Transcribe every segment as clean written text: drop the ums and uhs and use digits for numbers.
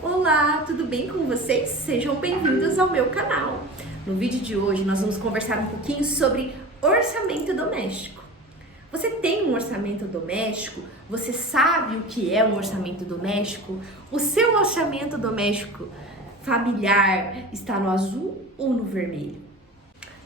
Olá, tudo bem com vocês? Sejam bem-vindos ao meu canal. No vídeo de hoje nós vamos conversar um pouquinho sobre orçamento doméstico. Você tem um orçamento doméstico? Você sabe o que é um orçamento doméstico? O seu orçamento doméstico familiar está no azul ou no vermelho?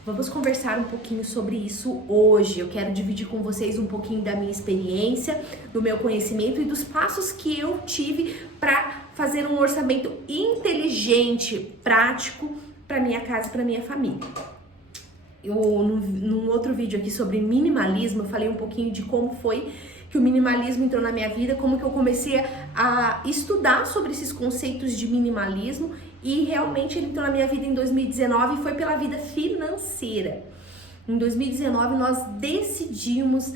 Vamos conversar um pouquinho sobre isso hoje. Eu quero dividir com vocês um pouquinho da minha experiência, do meu conhecimento e dos passos que eu tive para fazer um orçamento inteligente, prático para minha casa e para minha família. Num outro vídeo aqui sobre minimalismo, eu falei um pouquinho de como foi que o minimalismo entrou na minha vida, como que eu comecei a estudar sobre esses conceitos de minimalismo e realmente ele entrou na minha vida em 2019 e foi pela vida financeira. Em 2019 nós decidimos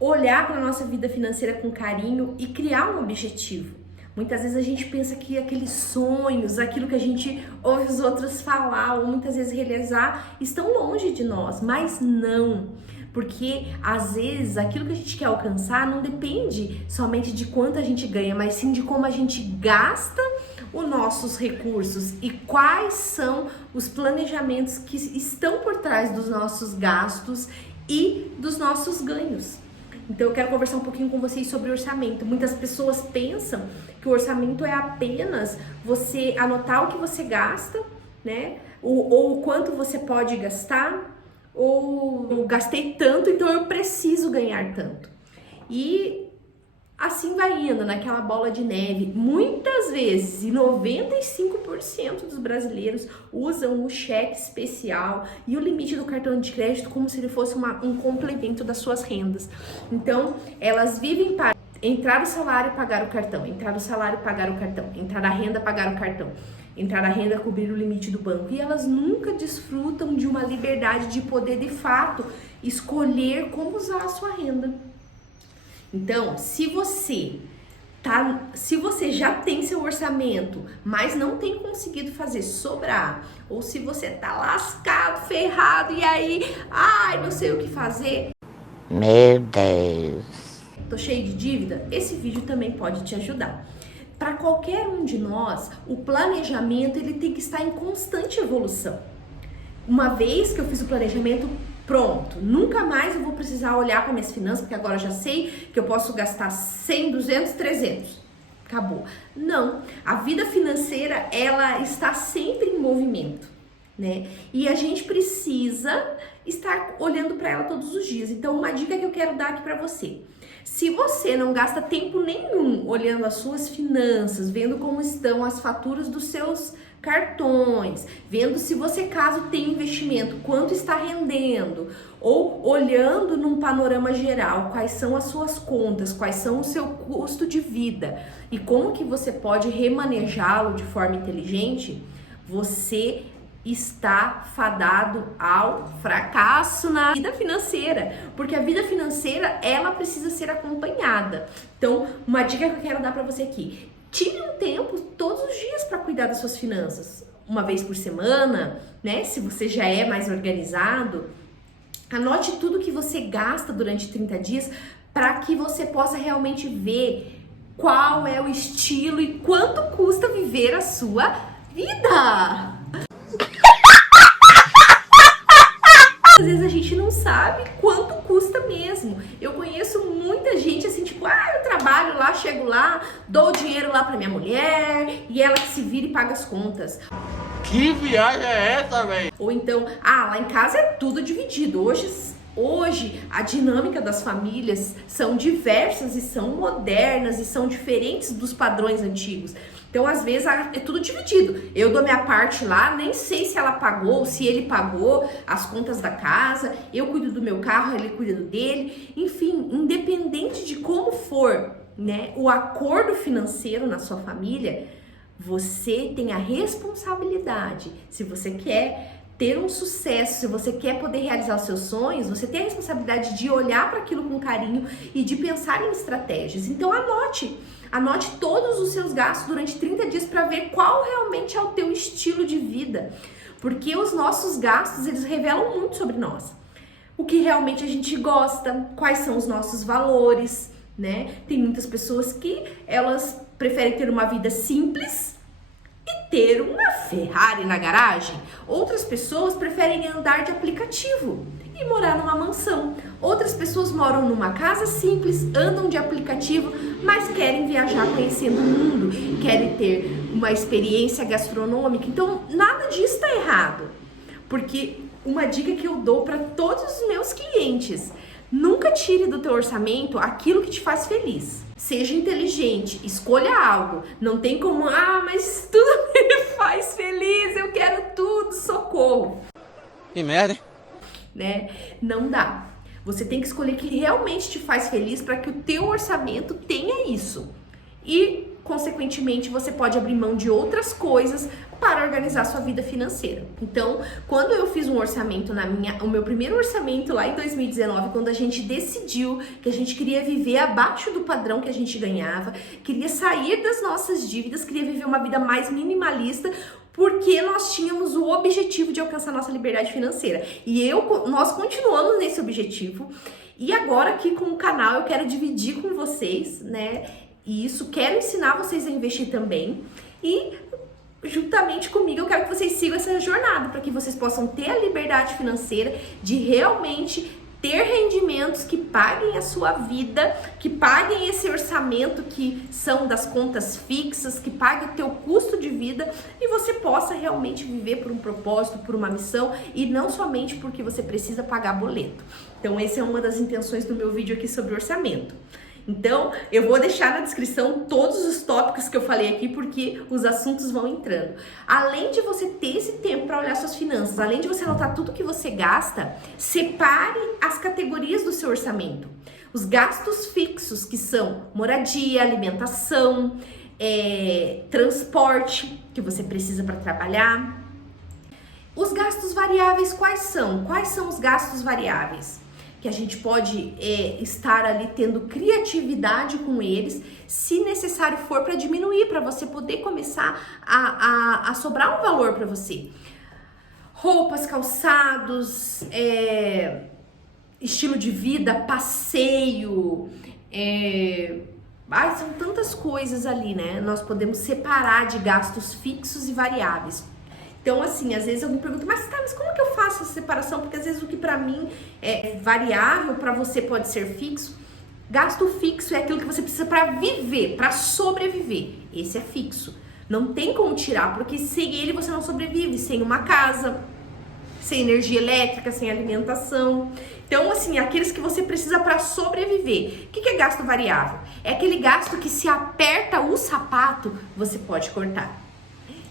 olhar para a nossa vida financeira com carinho e criar um objetivo. Muitas vezes a gente pensa que aqueles sonhos, aquilo que a gente ouve os outros falar ou muitas vezes realizar, estão longe de nós, mas não. Porque às vezes aquilo que a gente quer alcançar não depende somente de quanto a gente ganha, mas sim de como a gente gasta os nossos recursos e quais são os planejamentos que estão por trás dos nossos gastos e dos nossos ganhos. Então eu quero conversar um pouquinho com vocês sobre orçamento. Muitas pessoas pensam que o orçamento é apenas você anotar o que você gasta, né? Ou o quanto você pode gastar, ou eu gastei tanto, então eu preciso ganhar tanto. E assim vai indo, naquela bola de neve. Muitas vezes, e 95% dos brasileiros usam o cheque especial e o limite do cartão de crédito como se ele fosse um complemento das suas rendas. Então, elas vivem para entrar o salário e pagar o cartão, entrar o salário e pagar o cartão, entrar a renda, pagar o cartão, entrar a renda, cobrir o limite do banco. E elas nunca desfrutam de uma liberdade de poder, de fato, escolher como usar a sua renda. Então, se você já tem seu orçamento, mas não tem conseguido fazer sobrar, ou se você tá lascado, ferrado e aí, não sei o que fazer. Meu Deus. Tô cheio de dívida? Esse vídeo também pode te ajudar. Para qualquer um de nós, o planejamento ele tem que estar em constante evolução. Uma vez que eu fiz o planejamento, pronto, nunca mais eu vou precisar olhar para minhas finanças, porque agora eu já sei que eu posso gastar 100, 200, 300. Acabou. Não, a vida financeira, ela está sempre em movimento, né? E a gente precisa estar olhando para ela todos os dias. Então, uma dica que eu quero dar aqui para você. Se você não gasta tempo nenhum olhando as suas finanças, vendo como estão as faturas dos seus cartões, vendo se você caso tem investimento, quanto está rendendo, ou olhando num panorama geral, quais são as suas contas, quais são o seu custo de vida e como que você pode remanejá-lo de forma inteligente, você está fadado ao fracasso na vida financeira, porque a vida financeira, ela precisa ser acompanhada. Então, uma dica que eu quero dar para você aqui: tire um tempo todos os dias para cuidar das suas finanças, uma vez por semana, né? Se você já é mais organizado, anote tudo que você gasta durante 30 dias para que você possa realmente ver qual é o estilo e quanto custa viver a sua vida. Às vezes a gente não sabe quanto custa mesmo. Eu conheço muita gente assim, tipo, eu trabalho lá, chego lá, dou o dinheiro lá pra minha mulher e ela que se vira e paga as contas. Que viagem é essa, velho? Ou então, lá em casa é tudo dividido. Hoje a dinâmica das famílias são diversas e são modernas e são diferentes dos padrões antigos. Então, às vezes, é tudo dividido. Eu dou minha parte lá, nem sei se ela pagou, se ele pagou as contas da casa, eu cuido do meu carro, ele cuida do dele. Enfim, independente de como for, né, o acordo financeiro na sua família, você tem a responsabilidade, se você quer ter um sucesso, se você quer poder realizar os seus sonhos, você tem a responsabilidade de olhar para aquilo com carinho e de pensar em estratégias. Então anote todos os seus gastos durante 30 dias para ver qual realmente é o teu estilo de vida, porque os nossos gastos, eles revelam muito sobre nós. O que realmente a gente gosta, quais são os nossos valores, né? Tem muitas pessoas que elas preferem ter uma vida simples, ter uma Ferrari na garagem. Outras pessoas preferem andar de aplicativo e morar numa mansão. Outras pessoas moram numa casa simples, andam de aplicativo, mas querem viajar conhecendo o mundo, querem ter uma experiência gastronômica. Então, nada disso está errado. Porque uma dica que eu dou para todos os meus clientes: nunca tire do teu orçamento aquilo que te faz feliz. Seja inteligente, escolha algo. Não tem como, mas tudo me faz feliz, eu quero tudo, socorro. Que merda, hein? Né? Não dá. Você tem que escolher o que realmente te faz feliz para que o teu orçamento tenha isso. E, consequentemente, você pode abrir mão de outras coisas para organizar sua vida financeira. Então, quando eu fiz um orçamento o meu primeiro orçamento lá em 2019, quando a gente decidiu que a gente queria viver abaixo do padrão que a gente ganhava, queria sair das nossas dívidas, queria viver uma vida mais minimalista, porque nós tínhamos o objetivo de alcançar nossa liberdade financeira. E nós continuamos nesse objetivo. E agora aqui com o canal eu quero dividir com vocês, né? E isso, quero ensinar vocês a investir também. E juntamente comigo eu quero que vocês sigam essa jornada, para que vocês possam ter a liberdade financeira de realmente ter rendimentos que paguem a sua vida, que paguem esse orçamento que são das contas fixas, que paguem o teu custo de vida e você possa realmente viver por um propósito, por uma missão e não somente porque você precisa pagar boleto. Então essa é uma das intenções do meu vídeo aqui sobre orçamento. Então, eu vou deixar na descrição todos os tópicos que eu falei aqui, porque os assuntos vão entrando. Além de você ter esse tempo para olhar suas finanças, além de você anotar tudo que você gasta, separe as categorias do seu orçamento. Os gastos fixos, que são moradia, alimentação, transporte, que você precisa para trabalhar. Os gastos variáveis, quais são? Quais são os gastos variáveis? Que a gente pode estar ali tendo criatividade com eles, se necessário for, para diminuir, para você poder começar a sobrar um valor para você. Roupas, calçados, estilo de vida, passeio, são tantas coisas ali, né? Nós podemos separar de gastos fixos e variáveis. Então, assim, às vezes eu me pergunto, mas como que eu faço essa separação? Porque às vezes o que pra mim é variável, pra você pode ser fixo. Gasto fixo é aquilo que você precisa pra viver, pra sobreviver. Esse é fixo. Não tem como tirar, porque sem ele você não sobrevive. Sem uma casa, sem energia elétrica, sem alimentação. Então, assim, aqueles que você precisa pra sobreviver. O que é gasto variável? É aquele gasto que se aperta o sapato, você pode cortar.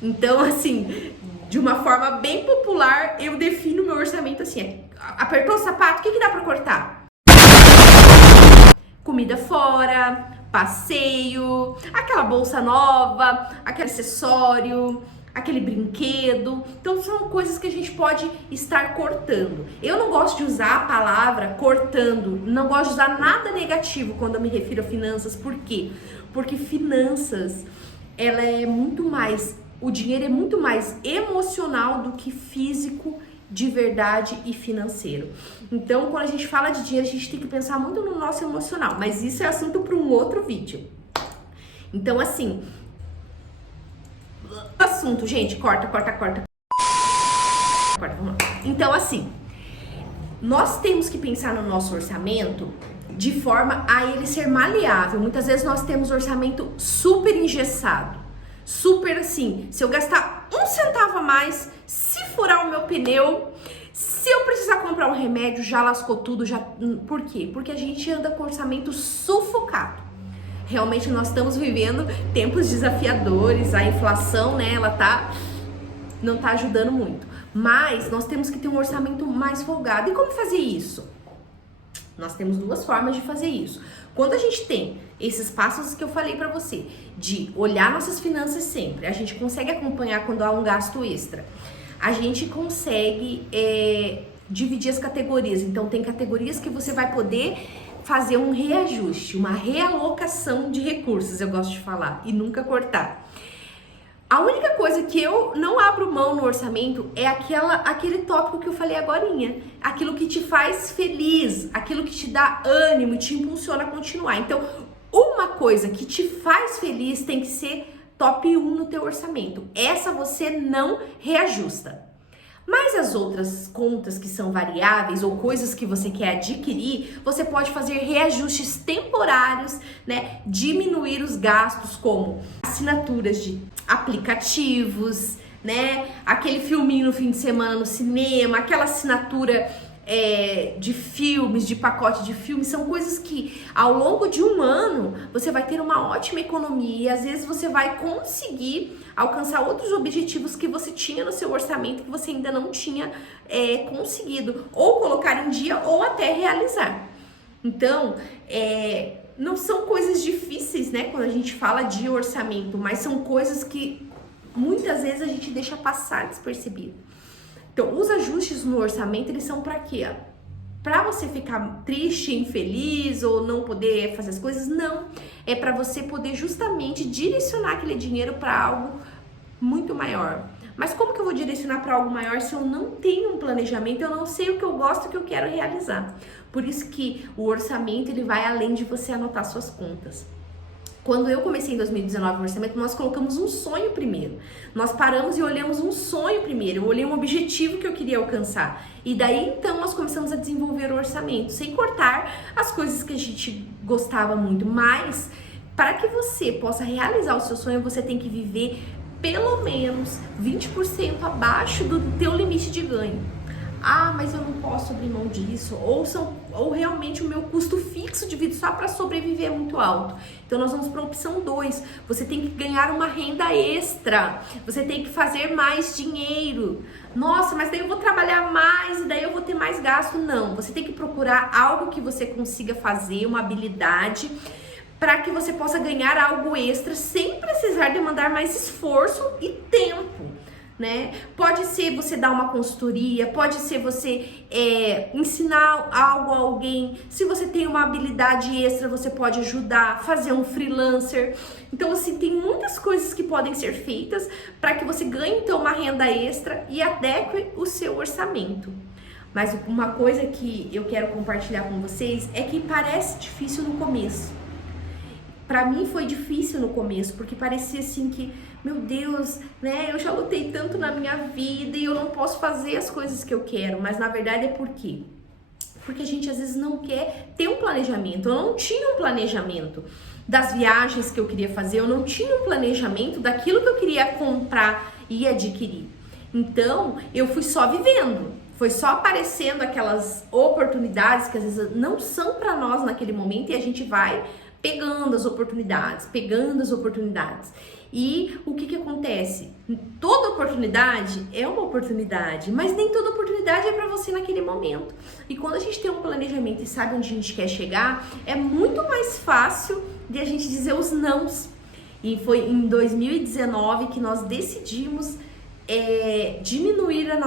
Então, assim, de uma forma bem popular, eu defino meu orçamento assim: apertou o sapato, o que dá pra cortar? Comida fora, passeio, aquela bolsa nova, aquele acessório, aquele brinquedo. Então, são coisas que a gente pode estar cortando. Eu não gosto de usar a palavra cortando, não gosto de usar nada negativo quando eu me refiro a finanças. Por quê? Porque finanças, ela é muito mais... O dinheiro é muito mais emocional do que físico, de verdade e financeiro. Então, quando a gente fala de dinheiro, a gente tem que pensar muito no nosso emocional. Mas isso é assunto para um outro vídeo. Então, assim... Assunto, gente, corta. Vamos lá. Então, assim... Nós temos que pensar no nosso orçamento de forma a ele ser maleável. Muitas vezes nós temos orçamento super engessado. Super assim, se eu gastar 1 centavo a mais, se furar o meu pneu, se eu precisar comprar um remédio, já lascou tudo, já... Por quê? Porque a gente anda com orçamento sufocado. Realmente nós estamos vivendo tempos desafiadores, a inflação, né, não tá ajudando muito. Mas nós temos que ter um orçamento mais folgado. E como fazer isso? Nós temos 2 formas de fazer isso. Quando a gente tem esses passos que eu falei pra você, de olhar nossas finanças sempre, a gente consegue acompanhar quando há um gasto extra. A gente consegue dividir as categorias. Então, tem categorias que você vai poder fazer um reajuste, uma realocação de recursos, eu gosto de falar, e nunca cortar. A única coisa que eu não abro mão no orçamento é aquele tópico que eu falei agorinha. Aquilo que te faz feliz, aquilo que te dá ânimo, te impulsiona a continuar. Então, uma coisa que te faz feliz tem que ser top 1 no teu orçamento. Essa você não reajusta. Mas as outras contas que são variáveis ou coisas que você quer adquirir, você pode fazer reajustes temporários, né? Diminuir os gastos, como assinaturas de aplicativos, né? Aquele filminho no fim de semana no cinema, aquela assinatura de filmes, de pacote de filmes, são coisas que ao longo de um ano você vai ter uma ótima economia e às vezes você vai conseguir alcançar outros objetivos que você tinha no seu orçamento que você ainda não tinha conseguido, ou colocar em dia ou até realizar. Então, não são coisas difíceis, né, quando a gente fala de orçamento, mas são coisas que muitas vezes a gente deixa passar despercebido. Então, os ajustes no orçamento, eles são para quê? Para você ficar triste, infeliz ou não poder fazer as coisas? Não. É para você poder justamente direcionar aquele dinheiro para algo muito maior. Mas como que eu vou direcionar para algo maior se eu não tenho um planejamento, eu não sei o que eu gosto, o que eu quero realizar? Por isso que o orçamento, ele vai além de você anotar suas contas. Quando eu comecei em 2019 o orçamento, nós colocamos um sonho primeiro. Nós paramos e olhamos um sonho primeiro. Eu olhei um objetivo que eu queria alcançar. E daí, então, nós começamos a desenvolver o orçamento, sem cortar as coisas que a gente gostava muito. Mas, para que você possa realizar o seu sonho, você tem que viver pelo menos 20% abaixo do teu limite de ganho. Ah, mas eu não posso abrir mão disso, ou realmente o meu custo fixo de vida só para sobreviver é muito alto. Então nós vamos para a opção 2, você tem que ganhar uma renda extra, você tem que fazer mais dinheiro. Nossa, mas daí eu vou trabalhar mais e daí eu vou ter mais gasto. Não, você tem que procurar algo que você consiga fazer, uma habilidade, para que você possa ganhar algo extra sem precisar demandar mais esforço e tempo. Né? Pode ser você dar uma consultoria, pode ser você ensinar algo a alguém. Se você tem uma habilidade extra, você pode ajudar, fazer um freelancer. Então, assim, tem muitas coisas que podem ser feitas para que você ganhe, então, uma renda extra e adeque o seu orçamento. Mas uma coisa que eu quero compartilhar com vocês é que parece difícil no começo. Pra mim foi difícil no começo, porque parecia assim que, meu Deus, né, eu já lutei tanto na minha vida e eu não posso fazer as coisas que eu quero, mas na verdade é por quê? Porque a gente às vezes não quer ter um planejamento. Eu não tinha um planejamento das viagens que eu queria fazer, eu não tinha um planejamento daquilo que eu queria comprar e adquirir. Então, eu fui só vivendo. Foi só aparecendo aquelas oportunidades que às vezes não são pra nós naquele momento e a gente vai pegando as oportunidades. E o que acontece? Toda oportunidade é uma oportunidade, mas nem toda oportunidade é para você naquele momento. E quando a gente tem um planejamento e sabe onde a gente quer chegar, é muito mais fácil de a gente dizer os nãos. E foi em 2019 que nós decidimos diminuir a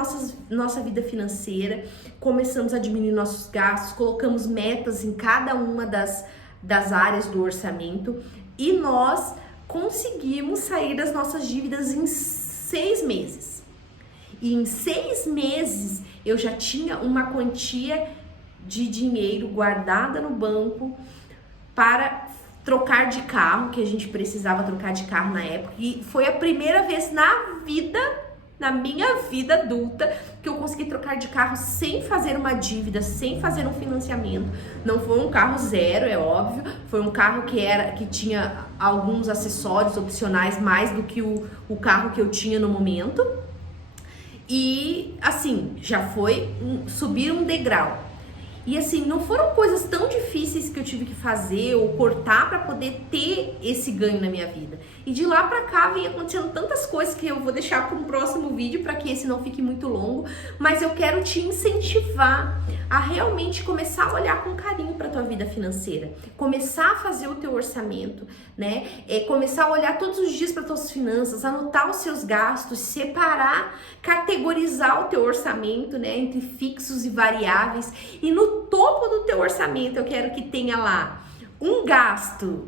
nossa vida financeira, começamos a diminuir nossos gastos, colocamos metas em cada uma das áreas do orçamento e nós conseguimos sair das nossas dívidas em 6 meses. E em 6 meses eu já tinha uma quantia de dinheiro guardada no banco para trocar de carro, que a gente precisava trocar de carro na época. E foi a primeira vez na minha vida adulta, que eu consegui trocar de carro sem fazer uma dívida, sem fazer um financiamento. Não foi um carro zero, é óbvio, foi um carro que tinha alguns acessórios opcionais mais do que o carro que eu tinha no momento. E assim, já foi subir um degrau. E assim, não foram coisas tão difíceis que eu tive que fazer ou cortar para poder ter esse ganho na minha vida. E de lá pra cá vem acontecendo tantas coisas que eu vou deixar para um próximo vídeo para que esse não fique muito longo, mas eu quero te incentivar a realmente começar a olhar com carinho para tua vida financeira, começar a fazer o teu orçamento, né? Começar a olhar todos os dias para tuas finanças, anotar os seus gastos, separar, categorizar o teu orçamento, né, entre fixos e variáveis. E no topo do teu orçamento eu quero que tenha lá um gasto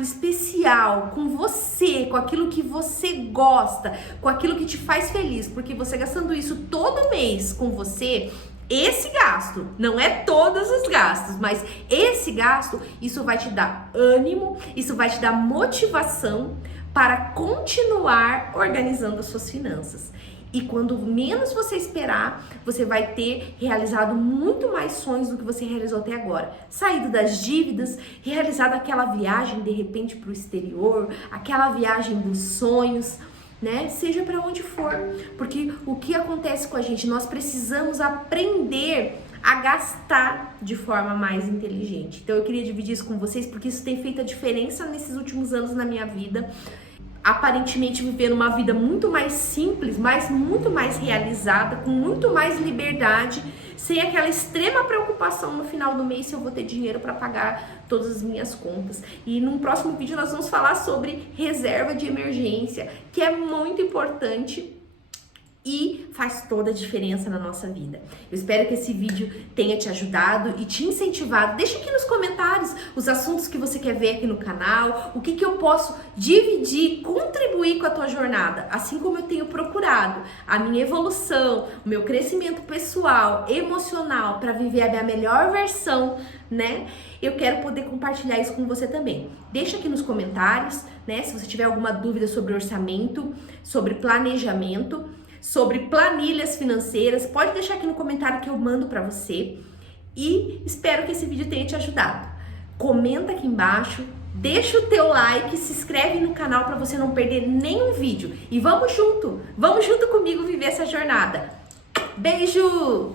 especial com você, com aquilo que você gosta, com aquilo que te faz feliz, porque você gastando isso todo mês com você, esse gasto, não é todos os gastos, mas esse gasto, isso vai te dar ânimo, isso vai te dar motivação para continuar organizando as suas finanças. E quando menos você esperar, você vai ter realizado muito mais sonhos do que você realizou até agora. Saído das dívidas, realizado aquela viagem de repente para o exterior, aquela viagem dos sonhos, né? Seja para onde for. Porque o que acontece com a gente? Nós precisamos aprender a gastar de forma mais inteligente. Então eu queria dividir isso com vocês porque isso tem feito a diferença nesses últimos anos na minha vida. Aparentemente vivendo uma vida muito mais simples, mas muito mais realizada, com muito mais liberdade, sem aquela extrema preocupação no final do mês se eu vou ter dinheiro para pagar todas as minhas contas. E num próximo vídeo nós vamos falar sobre reserva de emergência, que é muito importante e faz toda a diferença na nossa vida. Eu espero que esse vídeo tenha te ajudado e te incentivado. Deixa aqui nos comentários os assuntos que você quer ver aqui no canal, o que eu posso dividir, contribuir com a tua jornada, assim como eu tenho procurado a minha evolução, o meu crescimento pessoal, emocional, para viver a minha melhor versão, né? Eu quero poder compartilhar isso com você também. Deixa aqui nos comentários, né? Se você tiver alguma dúvida sobre orçamento, sobre planejamento, sobre planilhas financeiras, pode deixar aqui no comentário que eu mando para você e espero que esse vídeo tenha te ajudado. Comenta aqui embaixo, deixa o teu like, se inscreve no canal para você não perder nenhum vídeo e vamos junto comigo viver essa jornada. Beijo!